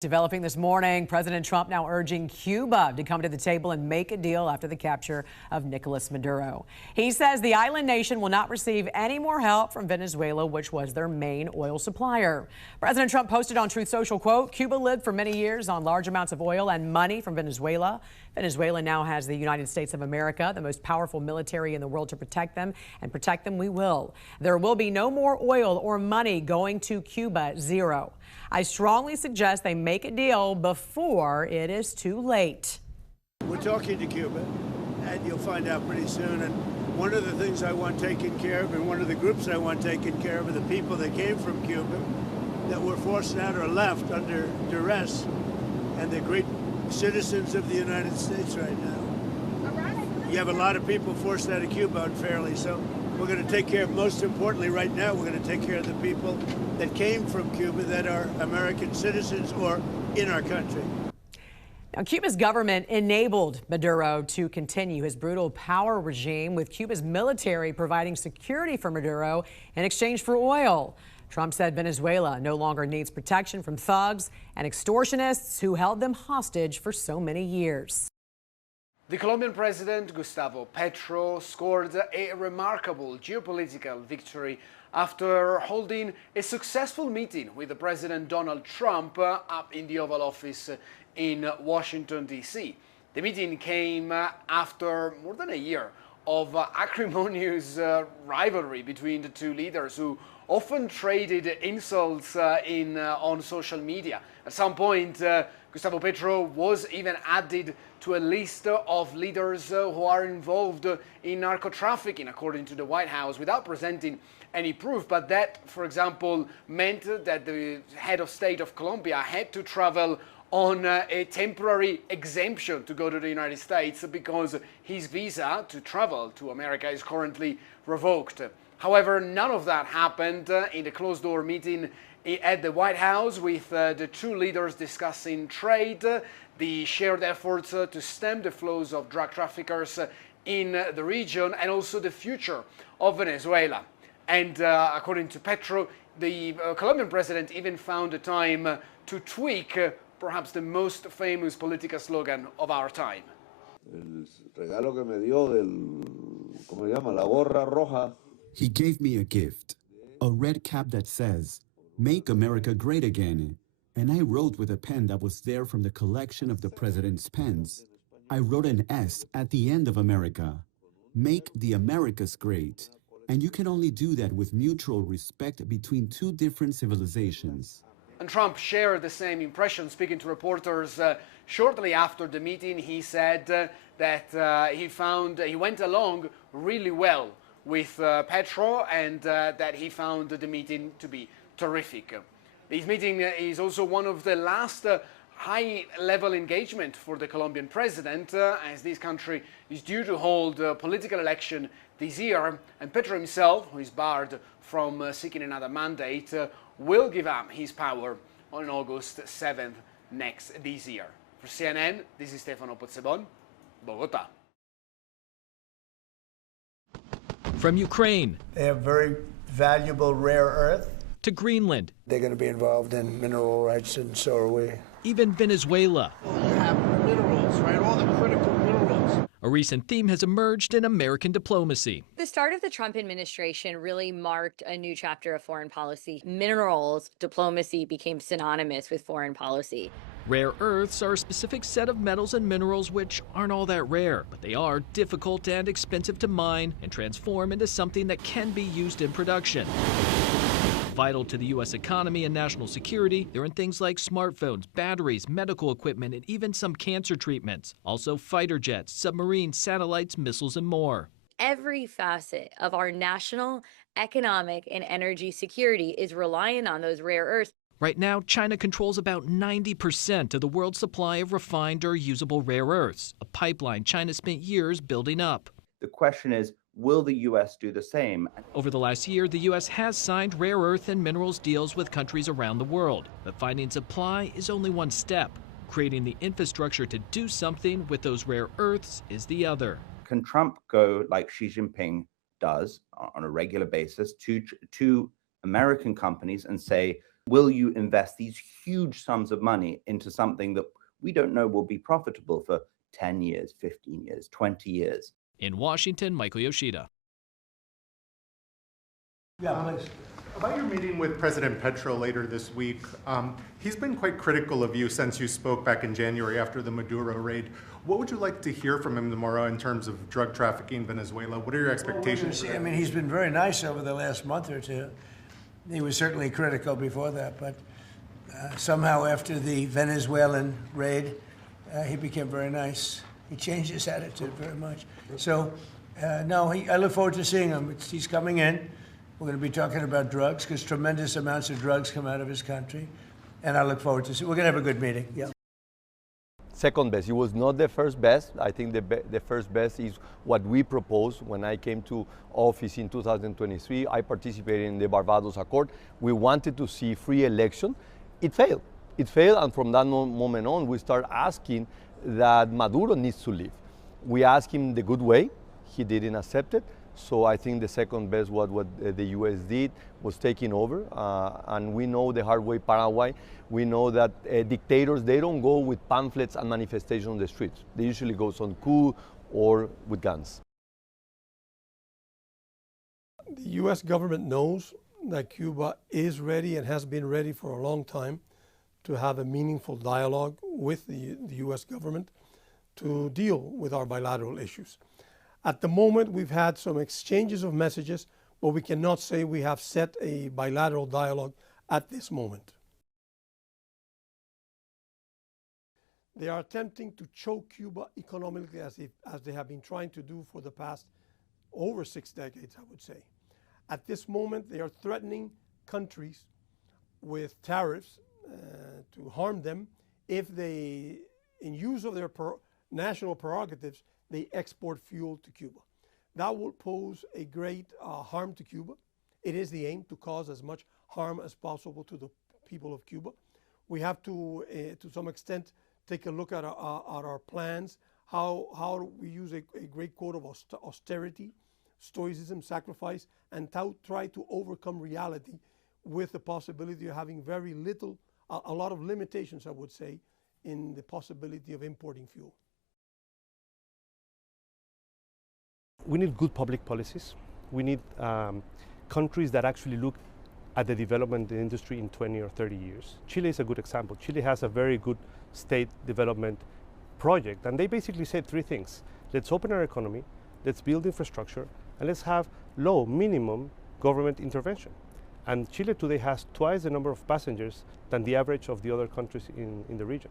Developing this morning, President Trump now urging Cuba to come to the table and make a deal after the capture of Nicolás Maduro. He says the island nation will not receive any more help from Venezuela, which was their main oil supplier. President Trump posted on Truth Social, quote, "Cuba lived for many years on large amounts of oil and money from Venezuela. Venezuela now has the United States of America, the most powerful military in the world, to protect them, and protect them we will. There will be no more oil or money going to Cuba, zero. I strongly suggest they make a deal before it is too late." We're talking to Cuba, and you'll find out pretty soon. And one of the things I want taken care of, and one of the groups I want taken care of, are the people that came from Cuba that were forced out or left under duress, and they're great citizens of the United States right now. You have a lot of people forced out of Cuba unfairly, so we're going to take care of, most importantly right now, we're going to take care of the people that came from Cuba that are American citizens or in our country. Now, Cuba's government enabled Maduro to continue his brutal power regime, with Cuba's military providing security for Maduro in exchange for oil. Trump said Venezuela no longer needs protection from thugs and extortionists who held them hostage for so many years. The Colombian president, Gustavo Petro, scored a remarkable geopolitical victory after holding a successful meeting with the President Donald Trump up in the Oval Office in Washington, D.C. The meeting came after more than a year of acrimonious rivalry between the two leaders, who often traded insults on social media. At some point, Gustavo Petro was even added to a list of leaders who are involved in narco-trafficking, according to the White House, without presenting any proof. But that, for example, meant that the head of state of Colombia had to travel on a temporary exemption to go to the United States because his visa to travel to America is currently revoked. However, none of that happened in the closed-door meeting at the White House, with the two leaders discussing trade, the shared efforts to stem the flows of drug traffickers in the region, and also the future of Venezuela. And according to Petro, the Colombian president even found the time to tweak perhaps the most famous political slogan of our time. El regalo que me dio ¿cómo se llama? La gorra roja. He gave me a gift, a red cap that says, "Make America Great Again." And I wrote with a pen that was there from the collection of the president's pens. I wrote an S at the end of America. Make the Americas great. And you can only do that with mutual respect between two different civilizations. And Trump shared the same impression. Speaking to reporters shortly after the meeting, he said that he went along really well with Petro, and that he found the meeting to be terrific. This meeting is also one of the last high-level engagement for the Colombian president, as this country is due to hold a political election this year, and Petro himself, who is barred from seeking another mandate, will give up his power on August 7th this year. For CNN, this is Stefano Pozzebon, Bogotá. From Ukraine. They have very valuable rare earth. To Greenland. They're going to be involved in mineral rights, and so are we. Even Venezuela. You have minerals, right? All the critical minerals. A recent theme has emerged in American diplomacy. The start of the Trump administration really marked a new chapter of foreign policy. Minerals diplomacy became synonymous with foreign policy. Rare earths are a specific set of metals and minerals which aren't all that rare, but they are difficult and expensive to mine and transform into something that can be used in production. Vital to the U.S. economy and national security, they're in things like smartphones, batteries, medical equipment, and even some cancer treatments. Also fighter jets, submarines, satellites, missiles, and more. Every facet of our national, economic, and energy security is reliant on those rare earths. Right now, China controls about 90% of the world's supply of refined or usable rare earths, a pipeline China spent years building up. The question is, will the U.S. do the same? Over the last year, the U.S. has signed rare earth and minerals deals with countries around the world. But finding supply is only one step. Creating the infrastructure to do something with those rare earths is the other. Can Trump go like Xi Jinping does on a regular basis to American companies and say, Will you invest these huge sums of money into something that we don't know will be profitable for 10 years, 15 years, 20 years? In Washington, Michael Yoshida. Yeah, please. About your meeting with President Petro later this week, he's been quite critical of you since you spoke back in January after the Maduro raid. What would you like to hear from him tomorrow in terms of drug trafficking in Venezuela? What are your expectations? Well, I mean, he's been very nice over the last month or two. He was certainly critical before that, but somehow after the Venezuelan raid, he became very nice. He changed his attitude very much. So, no, I look forward to seeing him. He's coming in. We're going to be talking about drugs because tremendous amounts of drugs come out of his country. And I look forward to seeing. We're going to have a good meeting. Yeah. Second best. It was not the first best. I think the first best is what we proposed when I came to office in 2023. I participated in the Barbados Accord. We wanted to see free election. It failed. It failed, and from that moment on, we start asking that Maduro needs to leave. We asked him the good way. He didn't accept it. So I think the second best, what the U.S. did, was taking over. And we know the hard way Paraguay. We know that dictators, they don't go with pamphlets and manifestations on the streets. They usually go on coup or with guns. The U.S. government knows that Cuba is ready and has been ready for a long time to have a meaningful dialogue with the U.S. government to deal with our bilateral issues. At the moment, we've had some exchanges of messages, but we cannot say we have set a bilateral dialogue at this moment. They are attempting to choke Cuba economically as they have been trying to do for the past over 6 decades, I would say. At this moment, they are threatening countries with tariffs to harm them if they, in use of their national prerogatives, they export fuel to Cuba. That will pose a great harm to Cuba. It is the aim to cause as much harm as possible to the people of Cuba. We have to some extent, take a look at our plans, how we use a great quote of austerity, stoicism, sacrifice, and try to overcome reality with the possibility of having very little, a lot of limitations, I would say, in the possibility of importing fuel. We need good public policies. We need countries that actually look at the development of the industry in 20 or 30 years. Chile is a good example. Chile has a very good state development project, and they basically said 3 things. Let's open our economy, let's build infrastructure, and let's have low minimum government intervention. And Chile today has twice the number of passengers than the average of the other countries in the region.